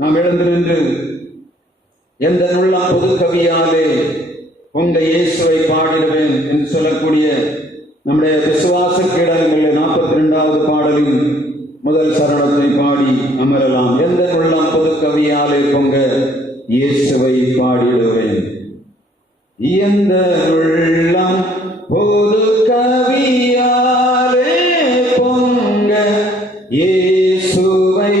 நாம் எழுந்து நின்று எந்த நுள்ள பொது கவியாலே உங்க இயேசுவை பாடிடுவேன் என்று சொல்லக்கூடிய நம்முடைய விசுவாச கீடங்களில் 42வது பாடலின் முதல் சரணத்தை பாடி அமரலாம். எந்த உள்ளம் பொது கவியாலே பொங்க இயேசுவை பாடிடுவேன். எந்த உள்ளம் பொது கவியாலே பொங்க இயேசுவை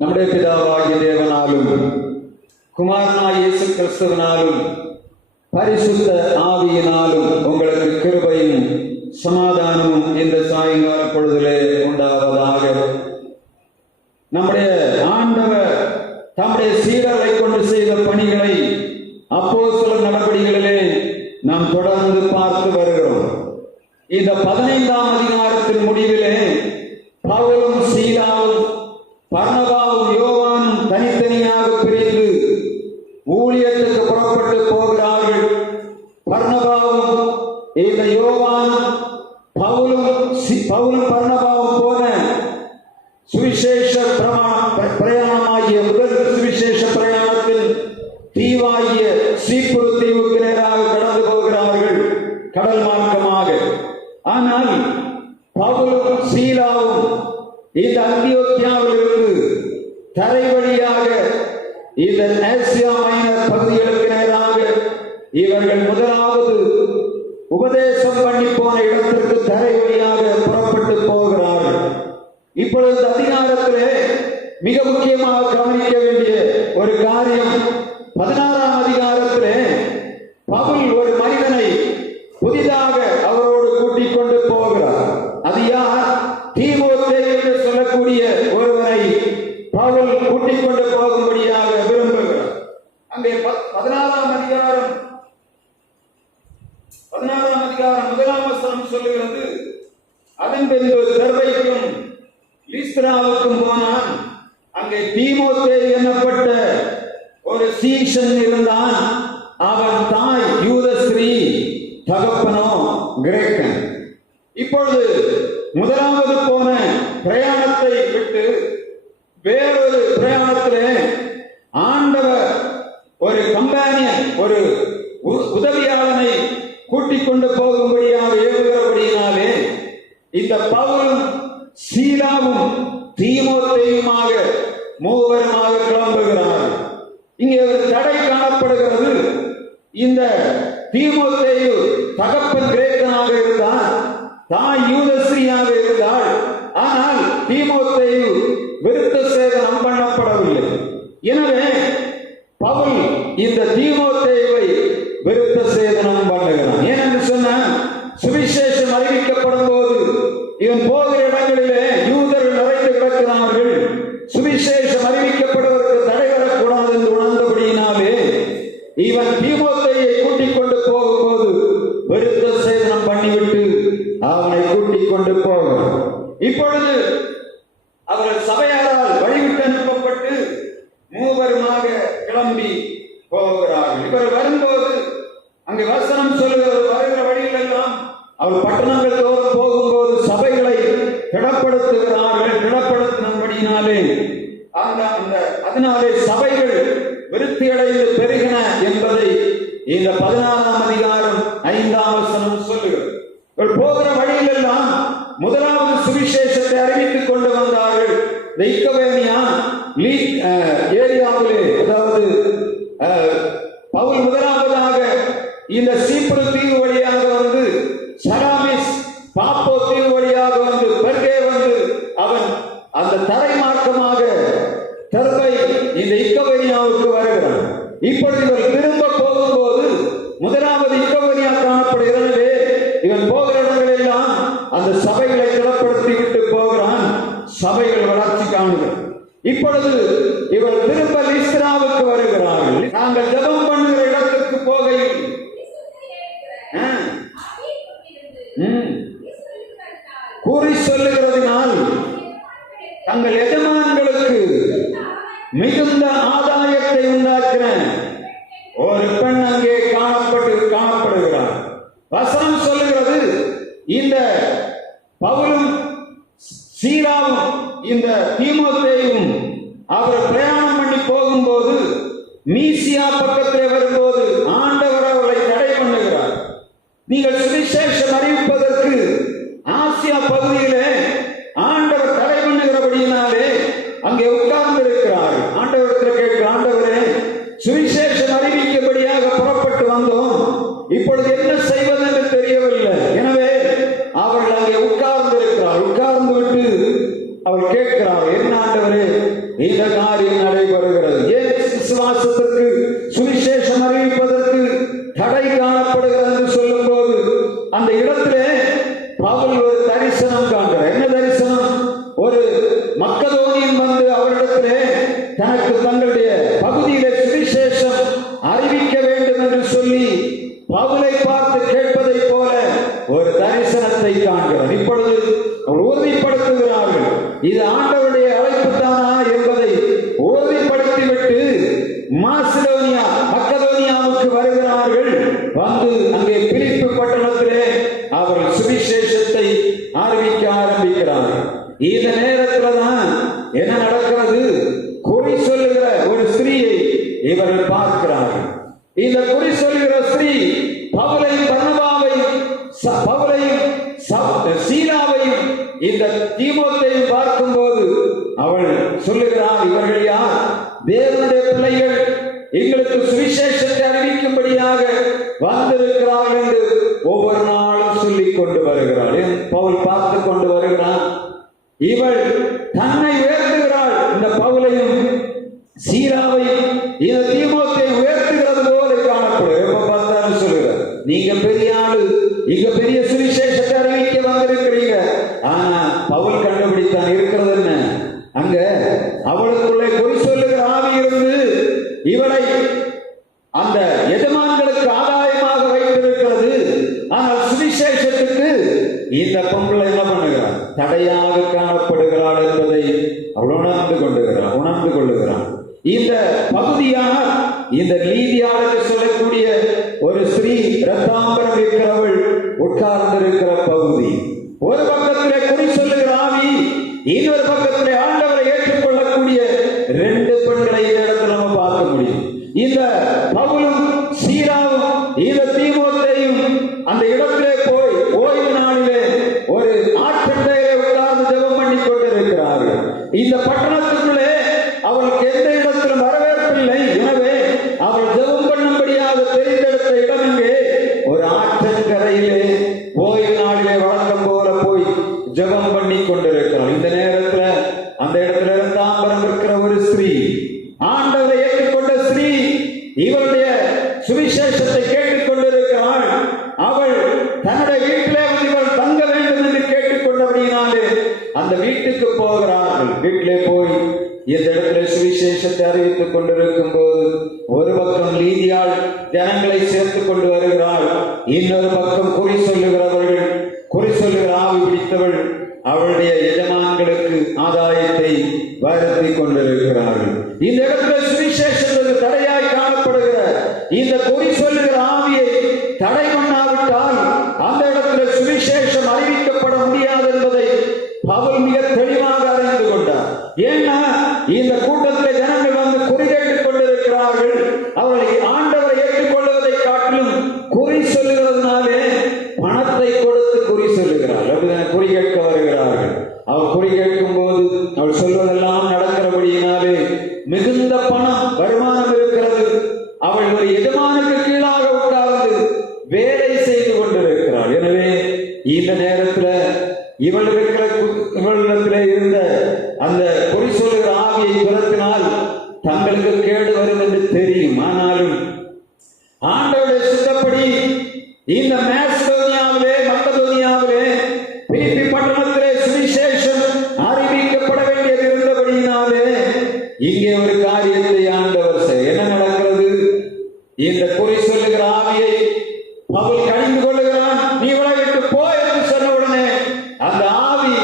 நம்முடைய பிதாவாகிய தேவனாலும் குமாரனாய் இயேசு கிறிஸ்துவினாலும் பரிசுத்த ஆவியினாலும் உங்களுக்கு கிருபையும் சமாதானமும் இந்த சாயங்கால பொழுதிலே உண்டாவதாக. நம்முடைய ஆண்டவர் தம்முடைய சீடரை கொண்டு செய்த பணிகளை அப்போஸ்தலர் நடபடிகளிலே நாம் தொடர்ந்து பார்த்து வருகிறோம். இந்த 15ஆம் அதிகாரத்தின் முடிவிலே பவுலும் சீலாவும் பர்னபாவும் யோவானும் தனித்தனியாக பிரிந்து ஊழியத்துக்கு புறப்பட்டு போகிறார்கள். பர்னபாவும் இந்த யோவானும் பவுலும் பர்னபாவும் போன சுவிசேஷ பிரயாணமாகிய முதல் சுவிசேஷ பிரயாணத்தில் தீவாகிய சீப்புரு தீவுக்கு நேராக கடந்து போகிறார்கள் கடல் மார்க்கமாக. ஆனால் பவுலும் சீலாவும் இந்த அந்தியோக்கியாவிலிருந்து தரை வழியாக இந்த ஆசியா மைனர் பகுதிகளுக்கு நேராக இவர்கள் முதலாவது உபதேசம் பண்ணி போன இடத்திற்கு தரை வழியாக புறப்பட்டு போகிறார்கள். இப்பொழுது அதிகாரத்திலே மிக முக்கியமாக கவனிக்க வேண்டிய ஒரு காரியம், 16ஆம் அதிகாரத்திலே பவுல் ஒரு மனிதனை புதிதாக அவரோடு கூட்டிக் கொண்டு போகிறார். அது யார்? தீமோத்தேயு என்று சொல்லக்கூடிய ஒருவரை பவுல் கூட்டிக் கொண்டு போகும்படியாக விரும்புகிறார். அங்கே 16ஆம் அதிகாரம் 1ஆம் வசனம் சொல்லுகிறது, அதன் பின்பு தெர்பைக்கும் லீஸ்திராவுக்கும் போனான். அங்கே தீமோத்தேயு என்னப்பட்ட ஒரு சீஷன் இருந்தான். அவன் தாய் யூத ஸ்திரீ, தகப்பனோ கிரேக்கன். இப்பொழுது முதலாவது போன பிரயாணத்தை விட்டு வேறொரு பிரயாணத்திலே ஆண்டவர் ஒரு கம்பானியன், ஒரு உதவியாளனை கூட்டிக் கொண்டு போகும்படியாக இந்த பவுலும் சீலாவும் தீமோத்தேயுமாக மூவருமாக கிளம்புகிறார்கள். இங்கே ஒரு தடை காணப்படுகிறது. இந்த தீமோத்தேயு தகப்பன் கிரேக்கனாக இருந்தார், தாய் யூதஸ்ரீயாக இருந்தாள். ஆனால் தீமோத்தேயு விருத்த சேதனம் பண்ணப்படவில்லை. எனவே பவுல் இந்த தீமோத்தேயுவை விருத்த சேதனம் பண்ணுகிறான். ஏனென்று சொன்னால், சுவிசேஷம் அறிவிக்கப்படும் போது இவன் போகிற இடங்களிலே யூதர்கள் நிறைந்து கிடக்கிறார்கள். சுவிசேஷம் அறிவிக்கப்படுவதற்கு தடை வரக்கூடாது என்று உணர்ந்தபடியினாலே இவன் தீமோத்தேயை கூட்டிக் கொண்டு போகும்போது விருத்த சேதனம் பண்ணிவிட்டு அவனை கூட்டிக் கொண்டு போகிறான். இப்பொழுது அவர்கள் சபையாரால் வழிவிட்டு அனுப்பப்பட்டு மூவருமாக கிளம்பி போகிறார்கள். இவர் வரும்போது அங்கே வசனம் சொல்லுகிறது, வருகிற வழியில் எல்லாம் அவர் பட்டணங்கள் தோறும் போகும்போது சபைகளை திடப்படுத்துகிறார்கள். திடப்படுத்தினபடியினாலே அதனாலே சபைகள் விருத்தி அடைந்து பெருகின என்பதை இந்த 16ஆம் அதிகாரம் 5ஆம் வசனம் சொல்லுகிறது. போகிற வழியில் எல்லாம் முதலாவது சுவிசேஷத்தை அறிவித்துக் கொண்டு வந்தார்கள். இக்கவேனியா ஏரியாவிலே, அதாவது பவுல் முதலாவதாக இந்த சீப்ரு தீவு வழியாக வந்து சலாமிஸ் பாப்போ தீவு வழியாக வந்து பெர்கே வந்து அவன் அந்த தரை மார்க்கமாக தெர்பை இந்த இக்கவேனியாவுக்கு வருகிறான். இப்பொழுது இவர் திரும்ப போகும்போது முதலாவது இக்கவேனியா காணப்படுகிறது. இவன் போகிற இடங்கள் எல்லாம் அந்த சபைகளை திடப்படுத்தி விட்டு போகிறான். சபைகள் வளர்ச்சி காணுகிறது. இப்பொழுது இவர் திரும்ப லீஸ்திராவுக்கு வருகிறார்கள். நாங்கள் ஜெபம் பண்ணுகிற இடத்திற்கு போகையில் கூறி சொல்லுகிறதினால் தங்கள் எஜமான்களுக்கு மிகுந்த ஆதாயத்தை உண்டாக்கின ஒரு பெண் அங்கே காணப்படுகிறார். வசனம் சொல்லுகிறது, இந்த பவுலும் சீலாவும் இந்த தீமோத்தேயும் அவர் பிரயாணம் பண்ணி போகும்போது மீசியா பக்கத்திலே வரும்போது ஆண்டவர் அவர்களை தடை பண்ணுகிறார். நீங்கள் சுவிசேஷம் அறிவிப்பதற்கு ஆசியா பகுதியிலே ஆண்டவர் தடை பண்ணுகிறபடியினாலே அங்கே உட்கார்ந்து இருக்கிறார். ஆண்டவரத்தில் கேட்கிற, ஆண்டவரே, சுவிசேஷம் அறிவிக்கபடியாக புறப்பட்டு வந்தோம், இப்பொழுது என்ன செய்வது என்று தெரியவில்லை. எனவே அவர்கள் அங்கே உட்கார்ந்து இருக்கிறார். உட்கார்ந்து விட்டு அவர் கேட்கிறார், என்ன ஆண்டவரே இந்த காரியம் நடைபெறுகிறது? ஏன் விசுவாசத்திற்கு சுவிசேஷம் அறிவிப்பதற்கு தடை காணப்படுகிறது என்று சொல்லும் போது அந்த இடத்திலே பவுல் ஒரு தரிசனம் காண்கிறார். என்ன தரிசனம்? ஒரு மக்கதோனியன் வந்து அவரிடத்திலே தனக்கு தங்களுடைய பகுதியிலே சுவிசேஷம் அறிவிக்க வேண்டும் என்று சொல்லி பவுலை பார்த்து கேட்பதை போல ஒரு தரிசனத்தை காண்கிறார். இப்பொழுது அவர் உறுதிப்படுத்துகிறார்கள், இது ஆண்டவருடைய அழைப்பு தானா என்பதை உறுதிப்படுத்திவிட்டு மக்கதோனியாவுக்கு வருகிறார்கள். வந்து அங்கே பிலிப்பு பட்டணத்திலே அவர்கள் சுவிசேஷத்தை அறிவிக்க ஆரம்பிக்கிறார்கள். இந்த நேரத்தில் தான் என்ன நடக்கிறது? குறி சொல்லுகிற ஒரு ஸ்திரீயை இவர்கள் பார்க்கிறார்கள். இந்த குறி சொல்லுகிற ஸ்திரீ பவுலையும் சீலாவையும் இந்த தீமோத்தேயும் பார்க்கும்போது அவள் சொல்லுகிறார், இவர்கள் யார்? தேவனுடைய பிள்ளைகள், எங்களுக்கு சுவிசேஷத்தை அறிவிக்கும்படியாக வந்திருக்கிறார்கள் என்று ஒவ்வொரு நாளும் சொல்லிக் கொண்டு வருகிறாள். பவுல் பார்த்து கொண்டு வருகிறான். இவள் தன்னை உயர்த்துகிறாள். இந்த பவுலையும் சீலாவையும் இந்த தீமோத்தேயை உயர்த்துகிறது போல காணப்படும். எப்ப பார்த்தாலும் சொல்லுகிறார், நீங்க பெரிய ஆளு, இங்க பெரிய சுவிசேஷத்தை அறிவிக்க வந்திருக்கிறீங்க. ஆனா பவுல் கண்டுபிடித்தான் இருக்கிறது என்ன? அங்க அவளுக்குள்ளே பொய் சொல்லுகிற ஆவி இருந்து இவளை அந்த எஜமான்களுக்கு ஆதாயமாக வைத்திருக்கிறது. ஆனால் சுவிசேஷத்துக்கு இந்த பொம்பளை என்ன பண்ணுகிறார்? தடையாக காணப்படுகிறாள் என்பதை அவள் உணர்ந்து கொள்ளுகிறான். இந்த பகுதியார், இந்த நீதியாளர் சொல்லக்கூடிய ஒரு ஸ்ரீ ரத்தாம்பரம் இருக்கிறவள் உட்கார்ந்திருக்கிற பகுதி. ஒரு பக்கத்திலே குறி சொல்லுகிற ஆவி, இன்னொரு பக்கத்திலே ஆண்டவரை ஏற்றுக்கொள்ளக்கூடிய ரெண்டு பெண்களை இந்த இடத்துல நம்ம பார்க்க முடியும். இந்த பவுலும் சீலாவும் இந்த தீமோத்தேயும் அந்த இடத்திலே போய் ஓய்வு நாளிலே ஒரு ஆட்டு தன்னுடைய வீட்டிலே இவர்கள் தங்க வேண்டும் என்று கேட்டுக்கொண்டபடியினாலே அந்த வீட்டுக்கு போகிறார்கள். வீட்டிலே போய் இந்த இடத்துல சுவிசேஷத்தை அறிவித்துக் கொண்டிருக்கும் போது ஒரு பக்கம் நீதியால் ஜனங்களை சேர்த்துக் கொண்டு வருகிறாள், இன்னொரு பக்கம் குறி சொல்லுகிறவர்கள், குறி சொல்லுகிற ஆவி பிடித்தவள் அவளுடைய எஜமான்களுக்கு ஆதாயத்தை வருத்தி கொண்டிருக்கிறார்கள். இந்த இடத்துல சுவிசேஷத்துக்கு தடையாய் காணப்படுகிற இந்த குறி சொல்லுகிற ஆவியை தடை பண்ணாவிட்டால் அந்த இடத்துல சுவிசேஷம் அறிவிக்கப்பட முடியாது என்பதை பவுல் மிக தெளிவாக அறிந்து கொண்டார். ஏன்னா இந்த கூட்டத்தில் ஜனங்கள் வந்து குறி கேட்டுக் கொண்டிருக்கிறார்கள். அவர்களை ஆண்டவரை ஏற்றுக்கொள்வதை காட்டிலும் குறி சொல்லுகிறதுனாலே பணத்தை கொடுத்து குறி சொல்லுகிறார். அப்படிதான் குறி கேட்க வருகிறார்கள். அவர் குறி கேட்கும் போது அவள் சொல்வதெல்லாம் நடக்கிறபடியினாலே மிகுந்த பணம் வருமானம் இருக்கிறது. அவள் ஒரு எஜமானுக்கு கீழாக உட்கார்ந்து வேலை செய்து கொண்டிருக்கிறாள். எனவே இந்த நேரத்தில் இவளிடத்தில் இருந்த அந்த குறி சொல்லுகிற ஆவியை துரத்தினால் தங்களுக்கு கேடு வரும் என்று தெரியும். ஆனாலும் ஆண்டவருடைய சித்தப்படி இந்த மக்கதோனியாவிலே பிலிப்பி பட்டணத்திலே சுவிசேஷம் அறிவிக்கப்பட வேண்டியது இருந்தபடியினாலே இங்கே ஒரு காரியத்தை ஆண்டவர் என்ன நடக்கிறது? இந்த குறி சொல்லுகிற ஆவியை பவுல் கடிந்து கொள்ளுகிறான். நீ இவளை விட்டு போய் என்று சொன்ன உடனே அந்த ஆவி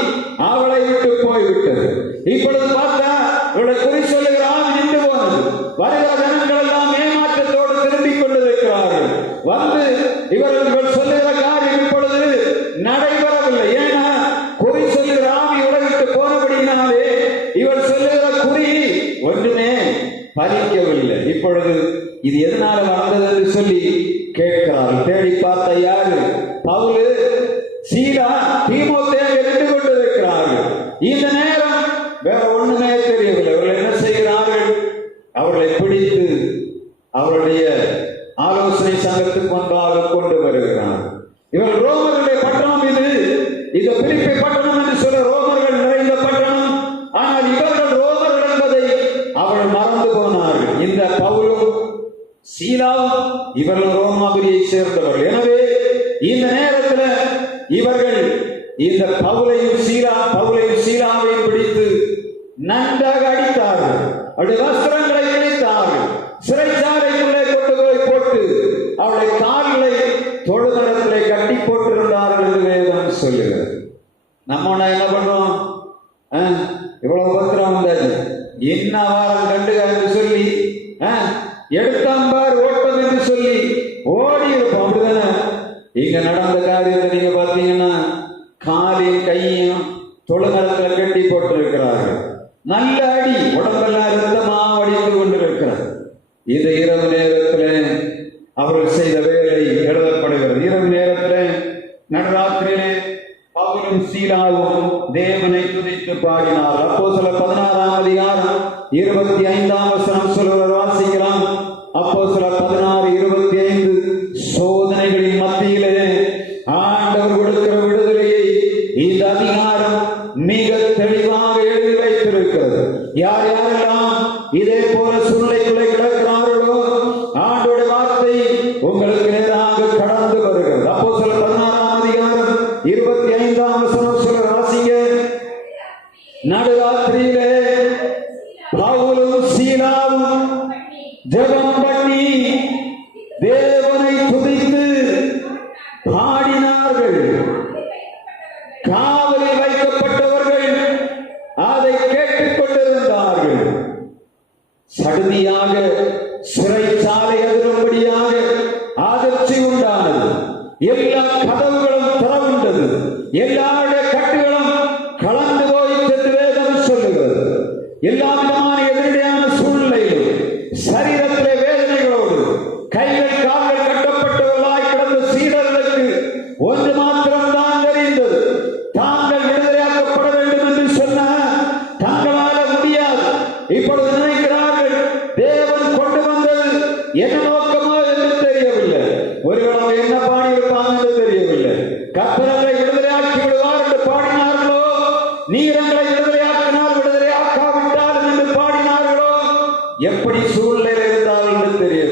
அவளை விட்டு போய்விட்டது. இப்பொழுது பார்த்தா இவளை குறி சொல்லுகிற ஆவி நின்று போனது. வருகிற ஜனங்கள் எல்லாம் ஏமாற்றத்தோடு திரும்பிக் கொண்டிருக்கிறார்கள். வந்து இவர்கள் சொல்லுகிற காரியம் இப்பொழுது நடைபெறவில்லை. ஏன்னா குறி சொல்லுகிற ஆவி இவளை விட்டு போனபடியினாலே இவள் சொல்லுகிற குறி ஒன்றுமே பலிக்கவில்லை. இப்பொழுது இது எதனால வந்தது என்று சொல்லி கேட்கிறார். தேடி பார்த்த யாரு? பவுல், சீலா, தீமோத்தேயு நின்று கொண்டிருக்கிறார்கள். இந்த நேரம் வேற ஒண்ணுமே தெரியவில்லை. அவர்கள் என்ன செய்கிறார்கள்? அவர்களை பிடித்து அவருடைய ஆலோசனை சங்கத்துக்கு ஒன்றாக கொண்டு வருகிறார். இவர்கள் ரோமர்களுடைய பட்டணம் இது பிலிப்பி பட்டணம் என்று சொல்ல ரோமர்கள் நிறைந்த பட்டணம். ஆனால் இவர்கள் ரோமர்கள் என்பதை அவர்கள் மறந்து போனார்கள். இந்த பவுலும் சீலாவும் இவர்கள் ரோமாபுரியை சேர்ந்தவர்கள். எனவே இந்த நேரத்தில் இவர்கள் இந்த பவுலையும் சீலாவையும் பிடித்து நன்றாக அடித்தார்கள். அவருடைய வஸ்திரங்களை கிழித்தார்கள். சிறைச்சாலைக்குள்ளே கொண்டு போய் போட்டு அவருடைய கால்களை தொழுதளத்திலே கட்டி போட்டிருந்தார்கள் என்று வேதம் சொல்லுகிறது. நம்ம என்ன பண்றோம்? இவ்வளவு பத்திரம் வந்தாச்சு, என்ன வாரம் கண்டுக என்று சொல்லி எடுத்தாம்பார் ஓட்டம் என்று சொல்லி ஓடி இருப்போம். அப்படிதானே இங்க நடந்த காரியத்தை நீங்க பாத்தீங்கன்னா காலையும் கையும் தொழுநலத்தில் கட்டி போட்டிருக்கிறார்கள். நல்ல அடி, உடம்பெல்லாம் ரத்தமா வடிந்து கொண்டிருக்கிறார். இது இரவு நேரத்தில் அவர்கள் செய்த வேலை எழுதப்படுகிறது. இரவு நேரத்தில் நடுராத்திரியிலே பவுலும் சீலாவும் தேவனை துதித்து பாடினார். அப்போஸ்தலர் 16ஆம் அதிகாரம் 25ஆம் வசனம் சொல்லுகிற வாசிக்கலாம். அப்போஸ்தலர் 16:25 சோதனைகளின் மத்தியிலே ஆண்டவர் கொடுக்கிற விடுதலையை இந்த அதிகாரம் மிக தெளிவாக எழுதி வைத்திருக்கிறது. யார் யாரெல்லாம் இதே போல சூழ்நிலைக்குள்ளே கிடக்கிறார்களோ ஆண்டவருடைய வார்த்தை உங்களுக்கு நேராக கடந்து வருகிறது. அப்போஸ்தலர் 16ஆம் அதிகாரம் 25ஆம் வசனம் சொல்ற வாசிங்க. நடுராத்திரியிலே பவுலும் சீலாவும் ஜெபம் பண்ணி தேவனை துதித்து பாடினார்கள். காவலில் வைக்கப்பட்டவர்கள் அதை கேட்டுக் கொண்டிருந்தார்கள். சடுதியாக சிறைச்சாலை அதிரும்படியாக அதிர்ச்சி உண்டானது. எல்லா கதவுகளும் திறவுண்டது. எல்லாருடைய கட்டுகளும் கலந்து போயிற்று வேதம் சொல்லுகிறது. எல்லா விதமான எதிரடியான சூழ்நிலையிலும் சரீரத்திலே வேதனைகளோடு கைகள் கால்கள் கட்டப்பட்டவர்களாய் கிடந்த சீடர்களுக்கு ஒன்று மாத்திரம் தான் தெரிந்தது. தாங்கள் விடுதலையாக்கப்பட வேண்டும் என்று சொன்ன தங்களால் முடியாது. இப்பொழுது நினைக்கிறார்கள் தேவன் கொண்டு வந்தது என்ன நோக்கமோ என்று தெரியவில்லை. ஒருவேளை என்ன பாடியிருப்பாங்க என்று தெரியவில்லை. கர்த்தரை விடுதலையாக்கி விடுவார் என்று பாடினார்களோ, நீரங்களை விடுதலையாக்கினால் விடுதலையாக்காவிட்டால் என்று பாடினார்களோ, எப்படி சூழ்நிலை இருந்தால் என்று தெரியவில்லை.